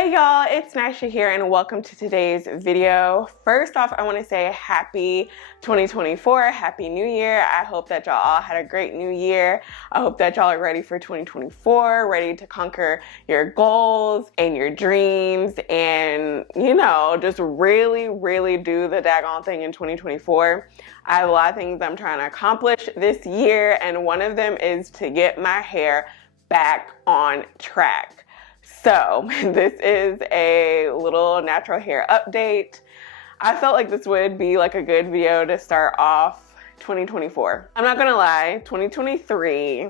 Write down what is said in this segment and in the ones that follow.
Hey y'all, it's Nisha here and welcome to today's video. First off, I want to say happy 2024, happy new year. I hope that y'all all had a great new year. I hope that y'all are ready for 2024, ready to conquer your goals and your dreams and, just really do the daggone thing in 2024. I have a lot of things I'm trying to accomplish this year, and one of them is to get my hair back on track. So this is a little natural hair update. I felt like this would be like a good video to start off 2024. I'm not gonna lie, 2023,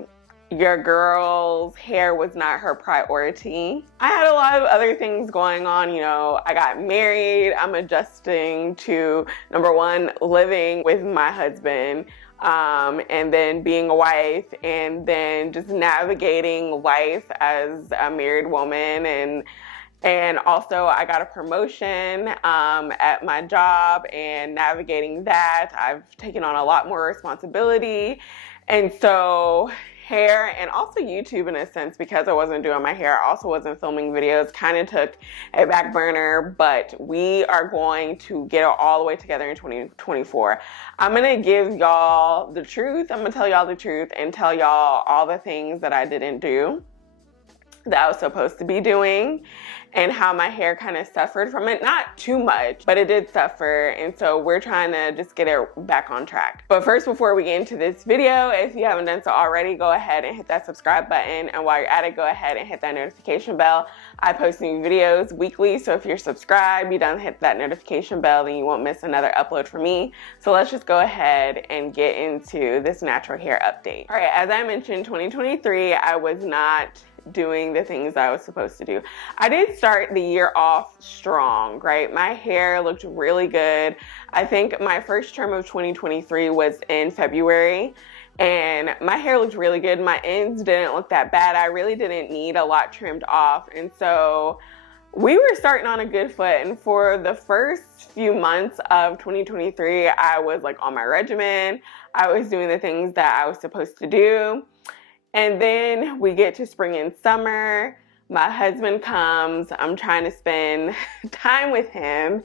your girl's hair was not her priority. I had a lot of other things going on. I got married. I'm adjusting to, number one, living with my husband. And then being a wife, and then just navigating life as a married woman, and also I got a promotion at my job, and navigating that, I've taken on a lot more responsibility, and so hair and also YouTube in a sense, because I wasn't doing my hair, I also wasn't filming videos, kind of took a back burner, but we are going to get it all the way together in 2024. I'm gonna give y'all the truth. I'm gonna tell y'all the truth and tell y'all all the things that I didn't do that I was supposed to be doing, and how my hair kind of suffered from it. Not too much, but it did suffer, and so we're trying to just get it back on track. But first, before we get into this video, if you haven't done so already, go ahead and hit that subscribe button, and while you're at it, go ahead and hit that notification bell. I post new videos weekly, so if you're subscribed, you don't hit that notification bell, then you won't miss another upload from me. So let's just go ahead and get into this natural hair update. All right, as I mentioned, 2023, I was not doing the things I was supposed to do. I did start the year off strong, right? My hair looked really good. I think my first term of 2023 was in February, and my hair looked really good. My ends didn't look that bad. I really didn't need a lot trimmed off, and so we were starting on a good foot. And for the first few months of 2023, I was like on my regimen. I was doing the things that I was supposed to do. And then we get to spring and summer. My husband comes. I'm trying to spend time with him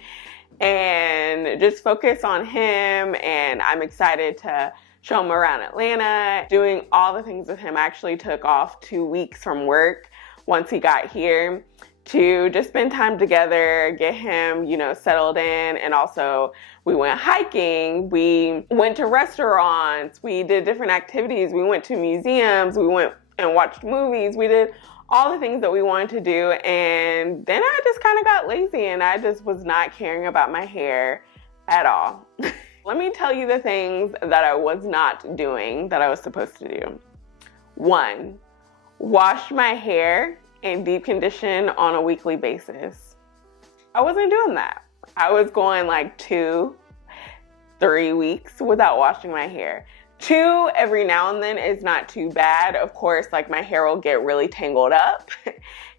and just focus on him. And I'm excited to show him around Atlanta, doing all the things with him. I actually took off 2 weeks from work once he got here to just spend time together, get him, settled in. And also we went hiking, we went to restaurants, we did different activities, we went to museums, we went and watched movies, we did all the things that we wanted to do. And then I just kind of got lazy, and I just was not caring about my hair at all. Let me tell you the things that I was not doing that I was supposed to do. 1, wash my hair and deep condition on a weekly basis. I wasn't doing that. I was going like 2-3 weeks without washing my hair. 2 every now and then is not too bad. Of course, like my hair will get really tangled up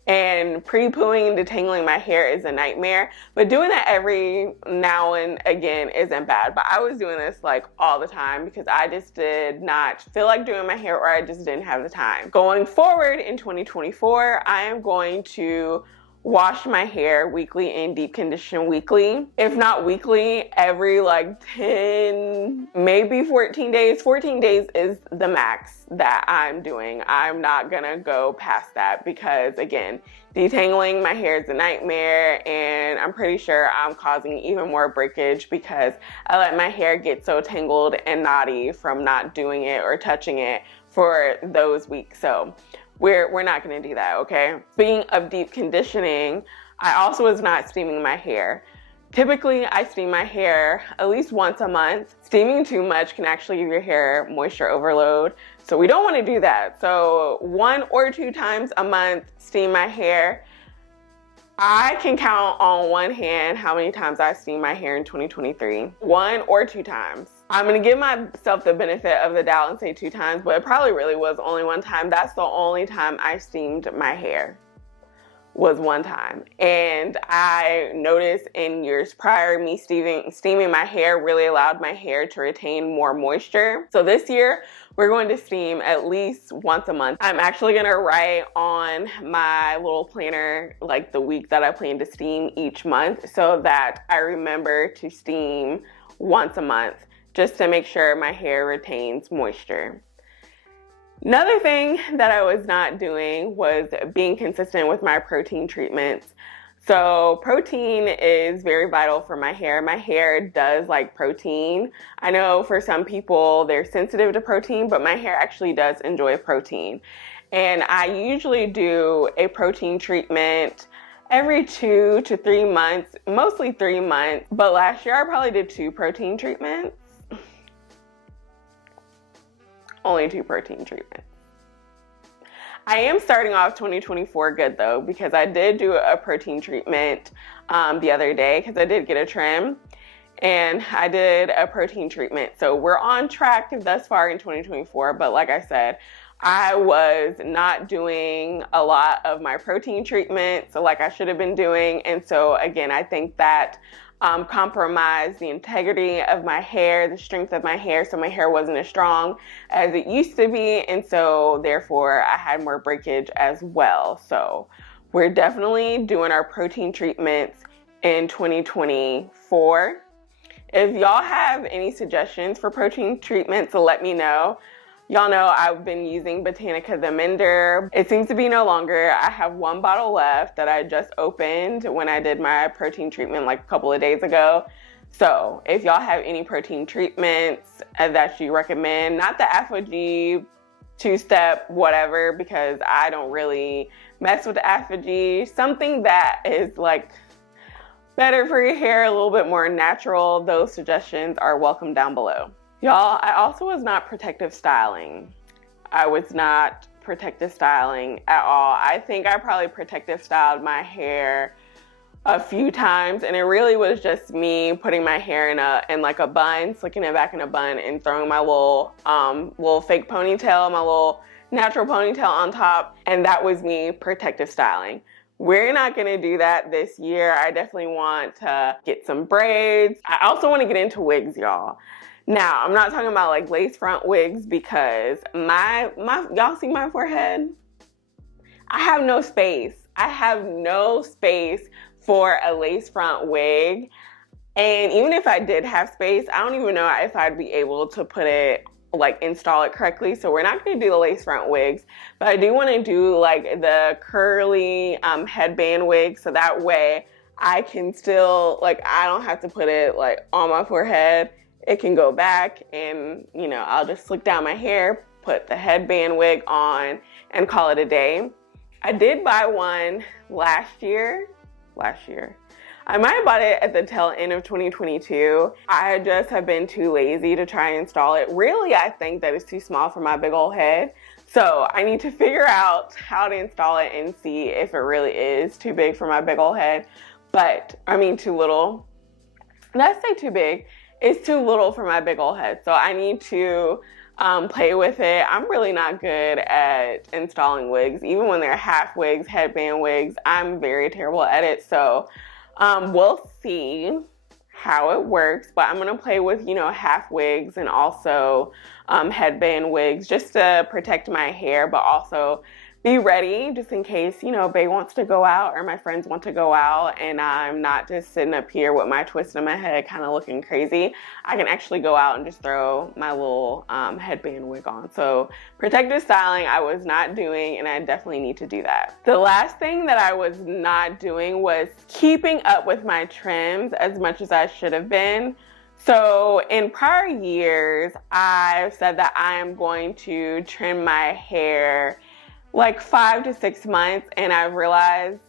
and pre-pooing and detangling my hair is a nightmare. But doing that every now and again isn't bad. But I was doing this like all the time because I just did not feel like doing my hair, or I just didn't have the time. Going forward in 2024, I am going to wash my hair weekly and deep condition weekly. If not weekly, every like 10, maybe 14 days. 14 days is the max that I'm doing. I'm not gonna go past that because, again, detangling my hair is a nightmare, and I'm pretty sure I'm causing even more breakage because I let my hair get so tangled and knotty from not doing it or touching it for those weeks. So we're not gonna do that, okay? Speaking of deep conditioning, I also was not steaming my hair. Typically, I steam my hair at least once a month. Steaming too much can actually give your hair moisture overload, so we don't wanna do that. So 1 or 2 times a month, steam my hair. I can count on one hand how many times I steamed my hair in 2023. 1 or 2 times. I'm gonna give myself the benefit of the doubt and say 2 times, but it probably really was only 1 time. That's the only time I steamed my hair. was one time. And I noticed in years prior, me steaming my hair really allowed my hair to retain more moisture. So this year, we're going to steam at least once a month. I'm actually gonna write on my little planner like the week that I plan to steam each month so that I remember to steam once a month just to make sure my hair retains moisture. Another thing that I was not doing was being consistent with my protein treatments. So protein is very vital for my hair. My hair does like protein. I know for some people they're sensitive to protein, but my hair actually does enjoy protein. And I usually do a protein treatment every 2 to 3 months, mostly 3 months. But last year I probably did 2 protein treatments. Only 2 protein treatments. I am starting off 2024 good though, because I did do a protein treatment the other day because I did get a trim and I did a protein treatment. So we're on track thus far in 2024, but like I said, I was not doing a lot of my protein treatments like I should have been doing. And so again, I think that compromised the integrity of my hair, the strength of my hair, so my hair wasn't as strong as it used to be, and so therefore I had more breakage as well. So we're definitely doing our protein treatments in 2024. If y'all have any suggestions for protein treatments, let me know. Y'all know I've been using Botanica the Mender. It seems to be no longer. I have 1 bottle left that I just opened when I did my protein treatment like a couple of days ago. So if y'all have any protein treatments that you recommend, not the ApHogee 2-step whatever, because I don't really mess with the ApHogee, something that is like better for your hair, a little bit more natural, those suggestions are welcome down below. Y'all, I also was not protective styling. I was not protective styling at all. I think I probably protective styled my hair a few times, and it really was just me putting my hair in like a bun, slicking it back in a bun, and throwing my little fake ponytail, my little natural ponytail on top, and that was me protective styling. We're not gonna do that this year. I definitely want to get some braids. I also want to get into wigs, y'all. Now, I'm not talking about like lace front wigs because y'all see my forehead? I have no space. I have no space for a lace front wig. And even if I did have space, I don't even know if I'd be able to put it, like install it correctly. So we're not gonna do the lace front wigs, but I do wanna do like the curly headband wig. So that way I can still, like, I don't have to put it like on my forehead. It can go back and, you know, I'll just slick down my hair, put the headband wig on, and call it a day. I did buy one last year. I might have bought it at the tail end of 2022. I just have been too lazy to try and install it. Really, I think that it's too small for my big old head. So I need to figure out how to install it and see if it really is too big for my big old head. But, I mean, too little. Let's say too big. It's too little for my big old head. So I need to play with it. I'm really not good at installing wigs. Even when they're half wigs, headband wigs, I'm very terrible at it. So we'll see how it works. But I'm going to play with, you know, half wigs and also headband wigs just to protect my hair, but also be ready just in case, you know, Bae wants to go out or my friends want to go out and I'm not just sitting up here with my twist in my head kind of looking crazy. I can actually go out and just throw my little headband wig on. So protective styling I was not doing, and I definitely need to do that. The last thing that I was not doing was keeping up with my trims as much as I should have been. So in prior years, I've said that I am going to trim my hair like 5 to 6 months, and I've realized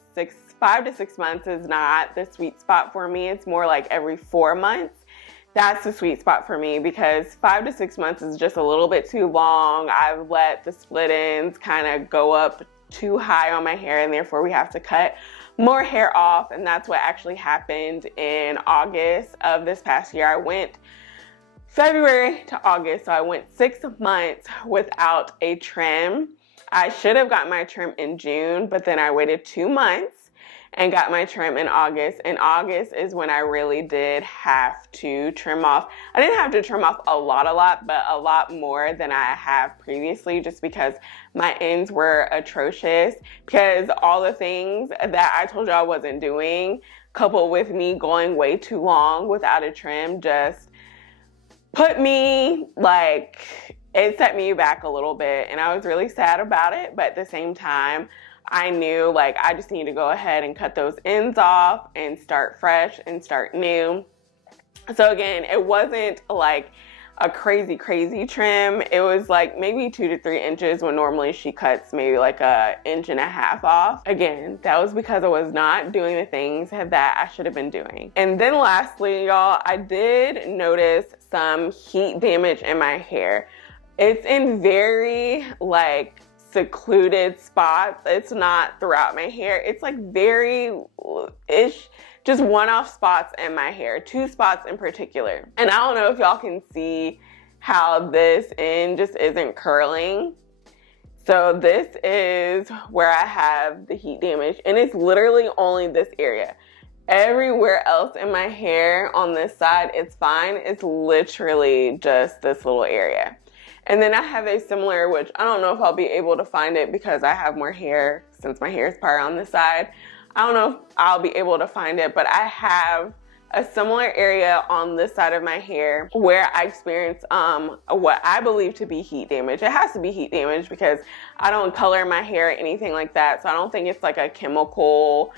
5 to 6 months is not the sweet spot for me. It's more like every 4 months. That's the sweet spot for me, because 5 to 6 months is just a little bit too long. I've let the split ends kind of go up too high on my hair, and therefore we have to cut more hair off, and that's what actually happened in August of this past year. I went February to August, so I went 6 months without a trim. I should have got my trim in June, but then I waited 2 months and got my trim in August. And August is when I really did have to trim off. I didn't have to trim off a lot, but a lot more than I have previously, just because my ends were atrocious, because all the things that I told you I wasn't doing, coupled with me going way too long without a trim, just put me, like, it set me back a little bit, and I was really sad about it. But at the same time, I knew, like, I just need to go ahead and cut those ends off and start fresh and start new. So again, it wasn't like a crazy trim. It was like maybe 2 to 3 inches, when normally she cuts maybe like 1.5 inches off. Again, that was because I was not doing the things that I should have been doing. And then lastly, y'all, I did notice some heat damage in my hair. It's in very, like, secluded spots. It's not throughout my hair. It's like very-ish, just one-off spots in my hair, 2 spots in particular. And I don't know if y'all can see how this end just isn't curling. So this is where I have the heat damage, and it's literally only this area. Everywhere else in my hair on this side, it's fine. It's literally just this little area. And then I have a similar, which I don't know if I'll be able to find it because I have more hair, since my hair is part on this side. I don't know if I'll be able to find it, but I have a similar area on this side of my hair where I experienced what I believe to be heat damage. It has to be heat damage because I don't color my hair or anything like that. So I don't think it's like a chemical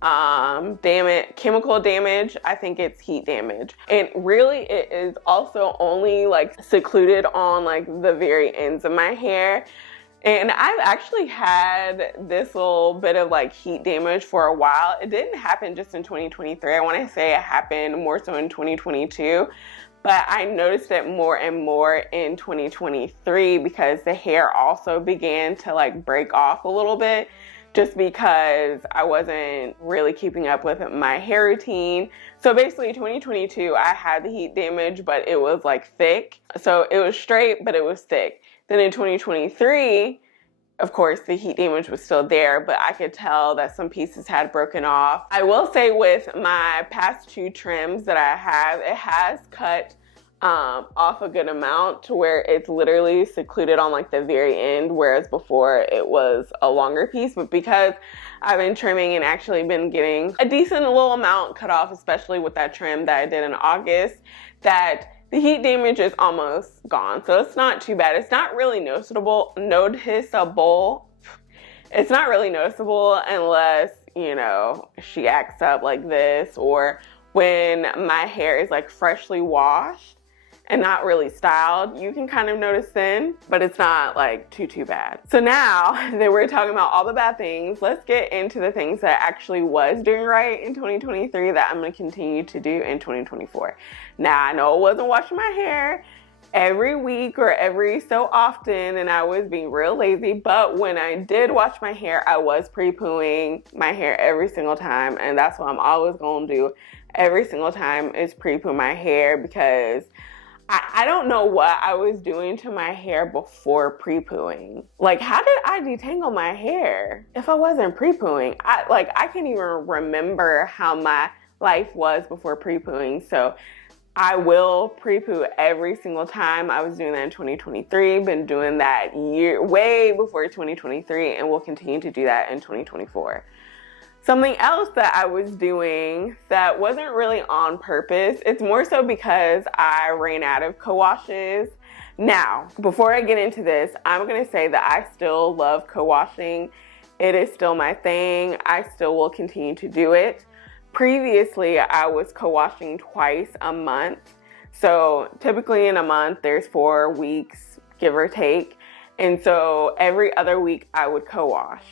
damage. I think it's heat damage. And really, it is also only like secluded on like the very ends of my hair. And I've actually had this little bit of like heat damage for a while. It didn't happen just in 2023. I want to say it happened more so in 2022. But I noticed it more and more in 2023 because the hair also began to like break off a little bit, just because I wasn't really keeping up with my hair routine. So basically 2022, I had the heat damage, but it was like thick. So it was straight, but it was thick. Then in 2023, of course, the heat damage was still there, but I could tell that some pieces had broken off. I will say with my past 2 trims that I have, it has cut off a good amount to where it's literally secluded on like the very end, whereas before it was a longer piece. But because I've been trimming and actually been getting a decent little amount cut off, especially with that trim that I did in August, that the heat damage is almost gone. So it's not too bad. It's not really noticeable. It's not really noticeable unless, you know, she acts up like this, or when my hair is like freshly washed and not really styled, you can kind of notice then, but it's not like too bad. So now that we're talking about all the bad things, let's get into the things that I actually was doing right in 2023 that I'm gonna continue to do in 2024. Now, I know I wasn't washing my hair every week or every so often, and I was being real lazy, but when I did wash my hair, I was pre-pooing my hair every single time, and that's what I'm always gonna do every single time, is pre-poo my hair, because I don't know what I was doing to my hair before pre-pooing. Like, how did I detangle my hair if I wasn't pre-pooing? I can't even remember how my life was before pre-pooing. So I will pre-poo every single time. I was doing that in 2023, been doing that way before 2023, and will continue to do that in 2024. Something else that I was doing that wasn't really on purpose, it's more so because I ran out of co-washes. Now, before I get into this, I'm gonna say that I still love co-washing. It is still my thing. I still will continue to do it. Previously, I was co-washing twice a month. So typically in a month, there's 4 weeks, give or take. And so every other week I would co-wash.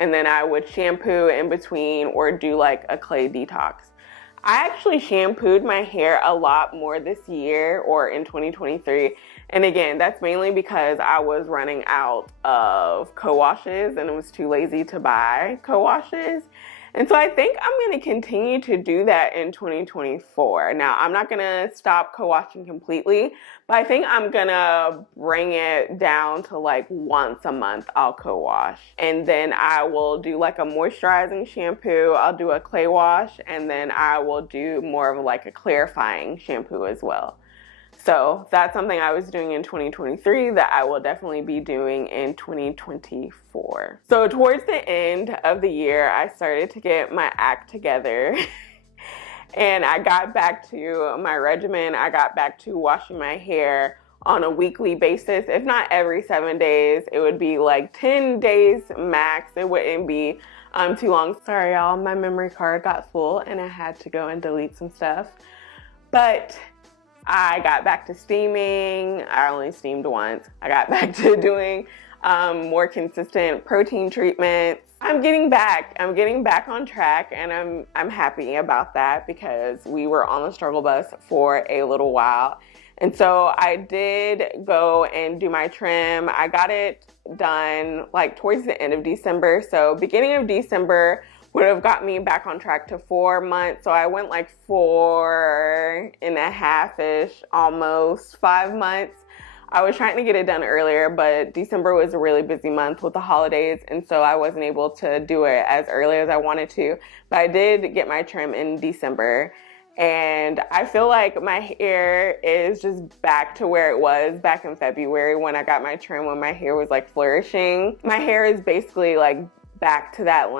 And then I would shampoo in between or do like a clay detox. I actually shampooed my hair a lot more this year, or in 2023. And again, that's mainly because I was running out of co-washes and I was too lazy to buy co-washes. And so I think I'm going to continue to do that in 2024. Now, I'm not going to stop co-washing completely, but I think I'm going to bring it down to like once a month I'll co-wash. And then I will do like a moisturizing shampoo, I'll do a clay wash, and then I will do more of like a clarifying shampoo as well. So that's something I was doing in 2023 that I will definitely be doing in 2024. So towards the end of the year, I started to get my act together and I got back to my regimen. I got back to washing my hair on a weekly basis. If not every 7 days, it would be like 10 days max. It wouldn't be too long. Sorry, y'all, my memory card got full and I had to go and delete some stuff. But I got back to steaming. I only steamed once. I got back to doing more consistent protein treatments. I'm getting back on track, and I'm happy about that because we were on the struggle bus for a little while. And so I did go and do my trim. I got it done like towards the end of December. So beginning of December would have got me back on track to 4 months. So I went like 4.5-ish, almost 5 months. I was trying to get it done earlier, but December was a really busy month with the holidays, and so I wasn't able to do it as early as I wanted to. But I did get my trim in December, and I feel like my hair is just back to where it was back in February when I got my trim, when my hair was like flourishing. My hair is basically like back to that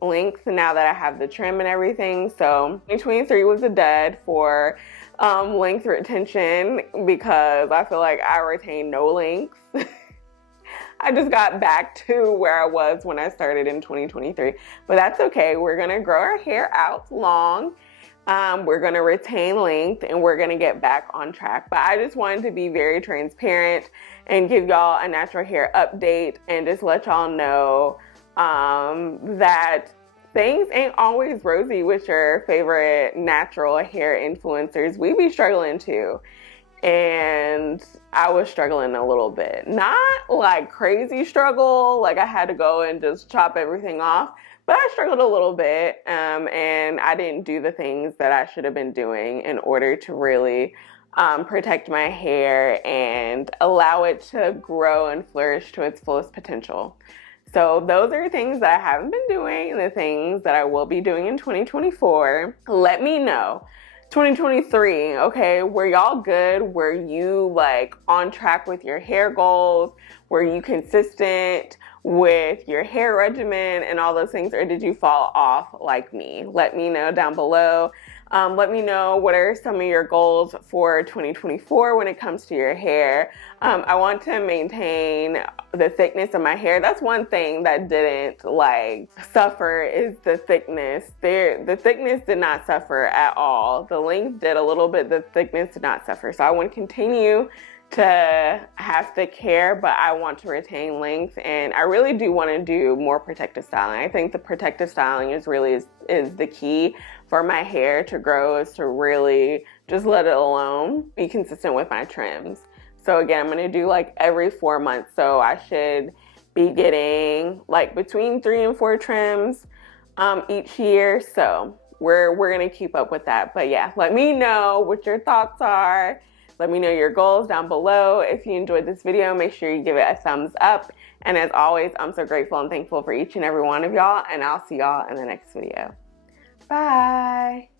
length now that I have the trim and everything. So 2023 was a dud for length retention because I feel like I retained no length. I just got back to where I was when I started in 2023, but that's okay. We're gonna grow our hair out long. We're gonna retain length and we're gonna get back on track. But I just wanted to be very transparent and give y'all a natural hair update and just let y'all know that things ain't always rosy with your favorite natural hair influencers. We be struggling too. And I was struggling a little bit. Not like crazy struggle, like I had to go and just chop everything off, but I struggled a little bit, and I didn't do the things that I should have been doing in order to really protect my hair and allow it to grow and flourish to its fullest potential. So those are things that I haven't been doing and the things that I will be doing in 2024. Let me know. 2023, okay, were y'all good? Were you like on track with your hair goals? Were you consistent with your hair regimen and all those things, or did you fall off like me? Let me know down below. Let me know what are some of your goals for 2024 when it comes to your hair. I want to maintain the thickness of my hair. That's one thing that didn't like suffer is the thickness. The thickness did not suffer at all. The length did a little bit, the thickness did not suffer. So I want to continue to have thick hair, but I want to retain length, and I really do want to do more protective styling. I think the protective styling is the key for my hair to grow, is to really just let it alone, be consistent with my trims. So again, I'm going to do like every 4 months. So I should be getting like between 3 and 4 trims each year. So we're going to keep up with that. But yeah, let me know what your thoughts are. Let me know your goals down below. If you enjoyed this video, make sure you give it a thumbs up. And as always, I'm so grateful and thankful for each and every one of y'all, and I'll see y'all in the next video. Bye.